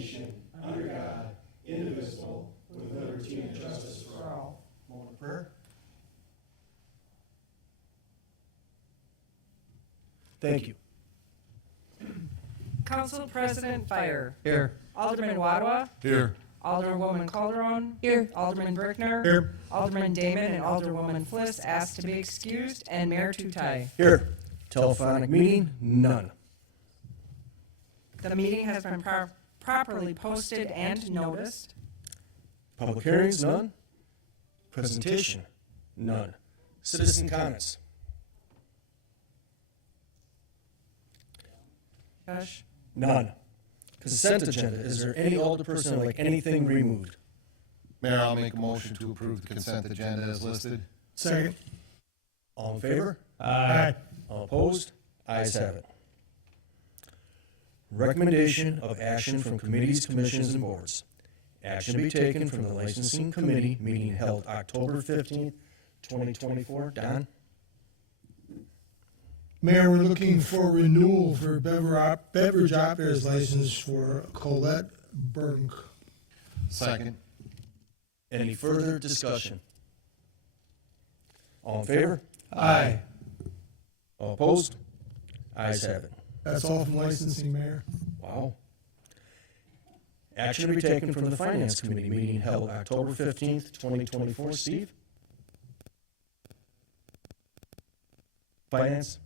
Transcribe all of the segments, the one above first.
nation, under God, indivisible, with liberty and justice for all. Moment of prayer. Thank you. Council President Fire. Here. Alderman Wadwa. Here. Alderwoman Calderon. Here. Alderman Brickner. Here. Alderman Damon and Alderwoman Fliss asked to be excused, and Mayor Tutai. Here. Telephonic meeting, none. The meeting has been properly posted and noticed. Public hearings, none. Presentation, none. Citizen comments. Josh? None. Consent agenda. Is there any alderperson would like anything removed? Mayor, I'll make a motion to approve the consent agenda as listed. Second. All in favor? Aye. All opposed? Ayes have it. Recommendation of action from committees, commissions, and boards. Action to be taken from the licensing committee meeting held October 15th, 2024. Don? Mayor, we're looking for renewal for beverage operators license for Colette Burnk. Second. Any further discussion? All in favor? Aye. All opposed? Ayes have it. That's all from licensing, Mayor. Wow. Action to be taken from the Finance Committee meeting held October 15th, 2024. Steve? Finance?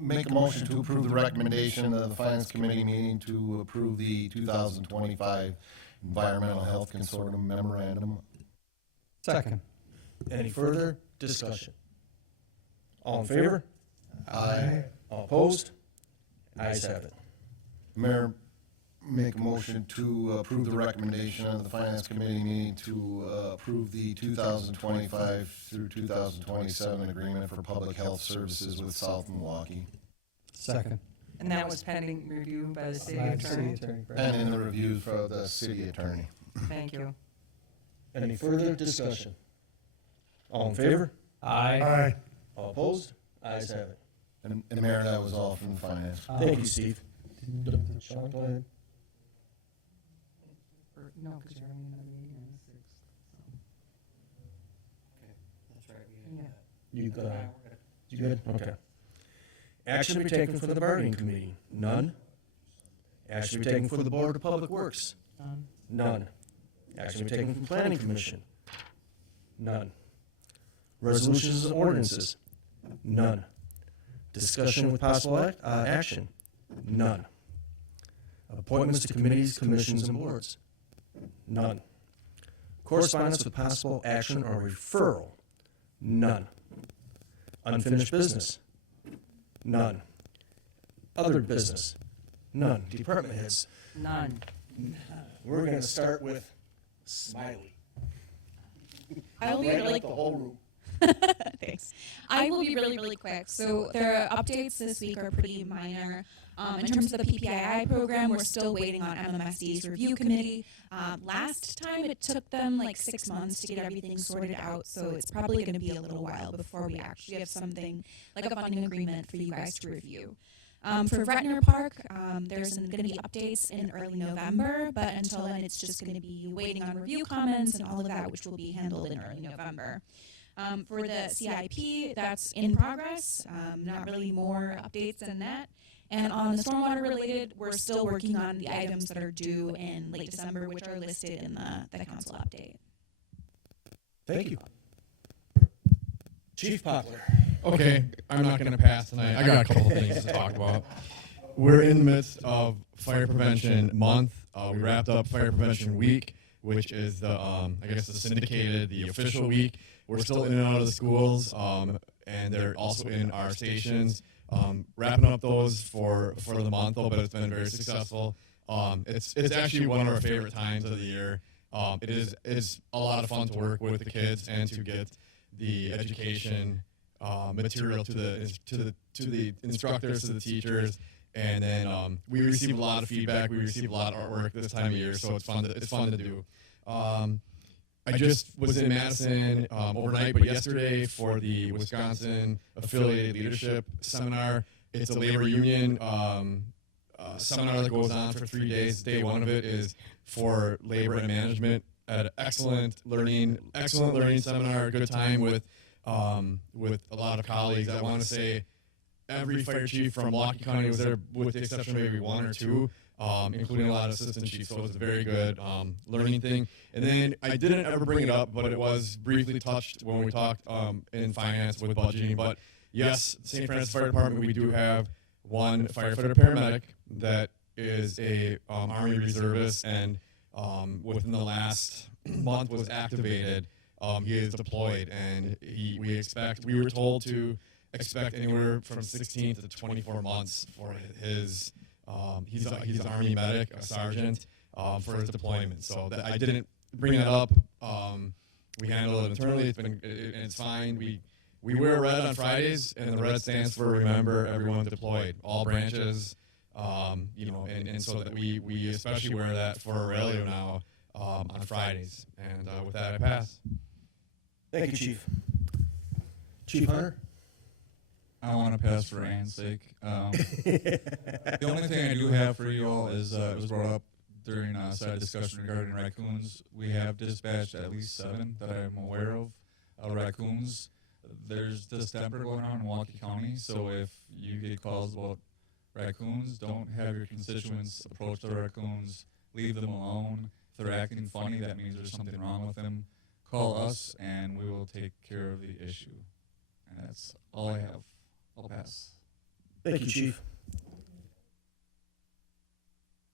Make a motion to approve the recommendation of the Finance Committee meeting to approve the 2025 Environmental Health Consortium Memorandum. Second. Any further discussion? All in favor? Aye. All opposed? Ayes have it. Mayor, make a motion to approve the recommendation of the Finance Committee meeting to approve the 2025 through 2027 agreement for public health services with South Milwaukee. Second. And that was pending review by the city attorney. And in the reviews for the city attorney. Thank you. Any further discussion? All in favor? Aye. All opposed? Ayes have it. And Mayor, that was all from the Finance. Thank you, Steve. Sean, go ahead. No, because you're having another meeting on the 6th. That's right. Yeah. You good? Okay. Action to be taken for the bargaining committee? None. Action to be taken for the Board of Public Works? None. Action to be taken from Planning Commission? None. Resolutions and ordinances? None. Discussion with possible action? None. Appointments to committees, commissions, and boards? None. Correspondence with possible action or referral? None. Unfinished business? None. Other business? None. Department heads? None. We're going to start with Smiley. I'll be Right really up the whole room. Thanks. I will be really quick. So their updates this week are pretty minor. In terms of the PPII program, we're still waiting on MMSD's review committee. Last time it took them like 6 months to get everything sorted out, so it's probably going to be a little while before we actually have something like a funding agreement for you guys to review. For Vretner Park, there's going to be updates in early November, but until then it's just going to be waiting on review comments and all of that, which will be handled in early November. For the CIP, that's in progress, not really more updates than that. And on the stormwater related, we're still working on the items that are due in late December, which are listed in the council update. Thank you. Chief Poplar. Okay, I'm not going to pass tonight. I got a couple of things to talk about. We're in the midst of Fire Prevention Month. We wrapped up Fire Prevention Week, which is the, I guess, the syndicated, the official week. We're still in and out of the schools, and they're also in our stations. Wrapping up those for the month, though, but it's been very successful. It's actually one of our favorite times of the year. It's a lot of fun to work with the kids and to get the education material to the instructors, to the teachers, and then we receive a lot of feedback. We receive a lot of artwork this time of year, so it's fun to do. I just was in Madison overnight, but yesterday for the Wisconsin Affiliated Leadership Seminar. It's a labor union seminar that goes on for 3 days. Day one of it is for labor and management. An excellent learning seminar. Good time with a lot of colleagues. I want to say every fire chief from Milwaukee County was there, with the exception of maybe one or two, including a lot of assistant chiefs. So it was a very good learning thing. And then I didn't ever bring it up, but it was briefly touched when we talked in finance with budgeting. But yes, St. Francis Fire Department, we do have one firefighter paramedic that is a Army reservist, and within the last month was activated. He is deployed, and we were told to expect anywhere from 16 to 24 months for his. He's an Army medic, a sergeant, for his deployment. So that I didn't bring that up. We handle it internally. It's fine. We wear red on Fridays, and the red stands for remember everyone deployed, all branches. And so that we especially wear that for Aurelio now on Fridays. And with that, I pass. Thank you, Chief. Chief Hunter? I want to pass for Ann's sake. The only thing I do have for you all is it was brought up during a side discussion regarding raccoons. We have dispatched at least 7 that I'm aware of raccoons. There's distemper going on in Milwaukee County, so if you get calls about raccoons, don't have your constituents approach the raccoons. Leave them alone. If they're acting funny, that means there's something wrong with them. Call us, and we will take care of the issue. And that's all I have. I'll pass. Thank you, Chief.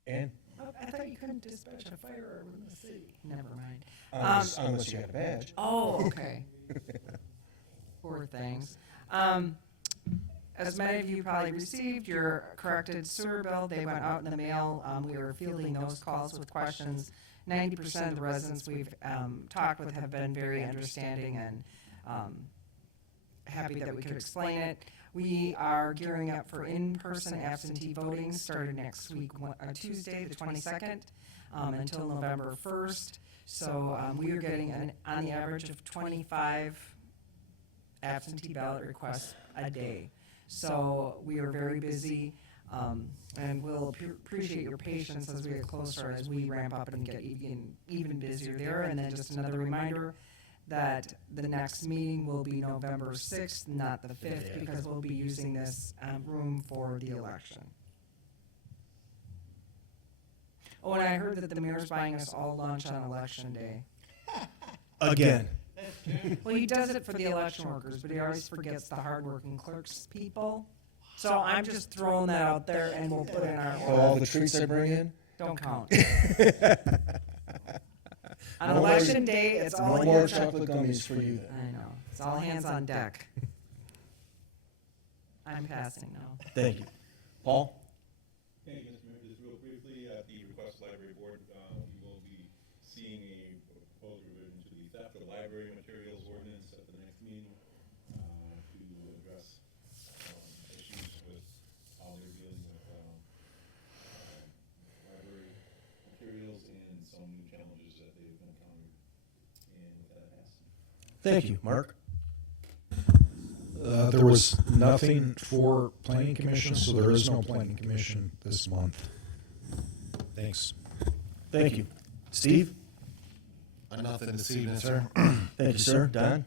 Ann? I thought you couldn't dispatch a firearm in the city. Never mind. Unless you had a badge. Oh, okay. Poor things. As many of you probably received your corrected sewer bill, they went out in the mail. We were fielding those calls with questions. 90% of the residents we've talked with have been very understanding and happy that we could explain it. We are gearing up for in-person absentee voting starting next week, Tuesday, the 22nd, until November 1st. So we are getting on the average of 25 absentee ballot requests a day. So we are very busy, and we'll appreciate your patience as we get closer, as we ramp up and get even busier there. And then just another reminder that the next meeting will be November 6th, not the 5th, because we'll be using this room for the election. Oh, and I heard that the mayor's buying us all lunch on election day. Again. Well, he does it for the election workers, but he always forgets the hardworking clerks people. So I'm just throwing that out there, and we'll put it in our All the treats I bring in? Don't count. On election day, it's all No more hands on. chocolate gummies for you then. I know. It's all hands on deck. I'm passing now. Thank you. Paul? Thank you, Mr. Mayor. Just real briefly, at the request library board, we will be seeing a proposed revision to the theft of library materials ordinance at the next meeting to address issues with how they're dealing with library materials and some new challenges that they've encountered. And with that, I pass. Thank you. Mark? There was nothing for planning commission, so there is no planning commission this month. Thanks. Thank you. Steve? Nothing this evening, sir. Thank you, sir. Don?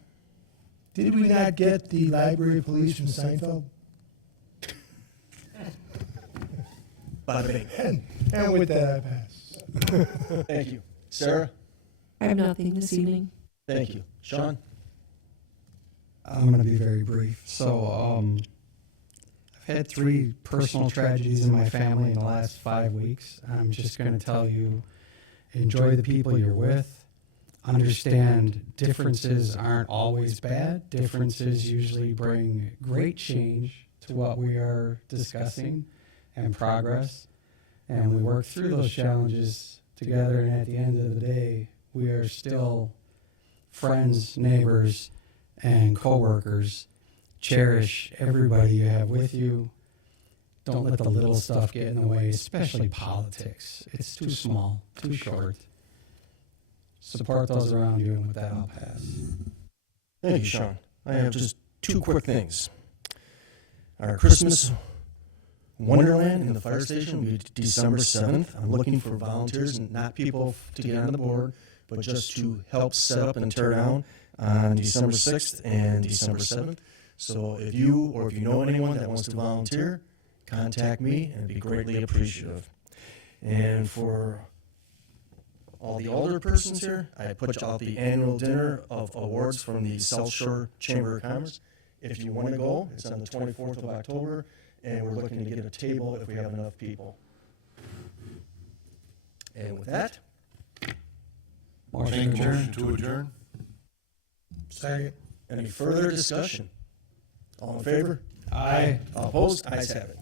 Did we not get the library police from Seinfeld? Bada bing. And with that, I pass. Thank you. Sarah? I have nothing this evening. Thank you. Sean? I'm going to be very brief. So, I've had 3 personal tragedies in my family in the last 5 weeks. I'm just going to tell you, enjoy the people you're with. Understand differences aren't always bad. Differences usually bring great change to what we are discussing and progress. And we work through those challenges together, and at the end of the day, we are still friends, neighbors, and coworkers. Cherish everybody you have with you. Don't let the little stuff get in the way, especially politics. It's too small, too short. Support those around you, and with that, I'll pass. Thank you, Sean. I have just 2 quick things. Our Christmas Wonderland in the fire station will be December 7th. I'm looking for volunteers, and not people to get on the board, but just to help set up and tear down on December 6th and December 7th. So if you know anyone that wants to volunteer, contact me, and it'd be greatly appreciative. And for all the older persons here, I put out the annual dinner of awards from the South Shore Chamber of Commerce. If you want to go, it's on the 24th of October, and we're looking to get a table if we have enough people. And with that, Make a motion to adjourn? Second. any further discussion? All in favor? Aye. All opposed? Ayes have it.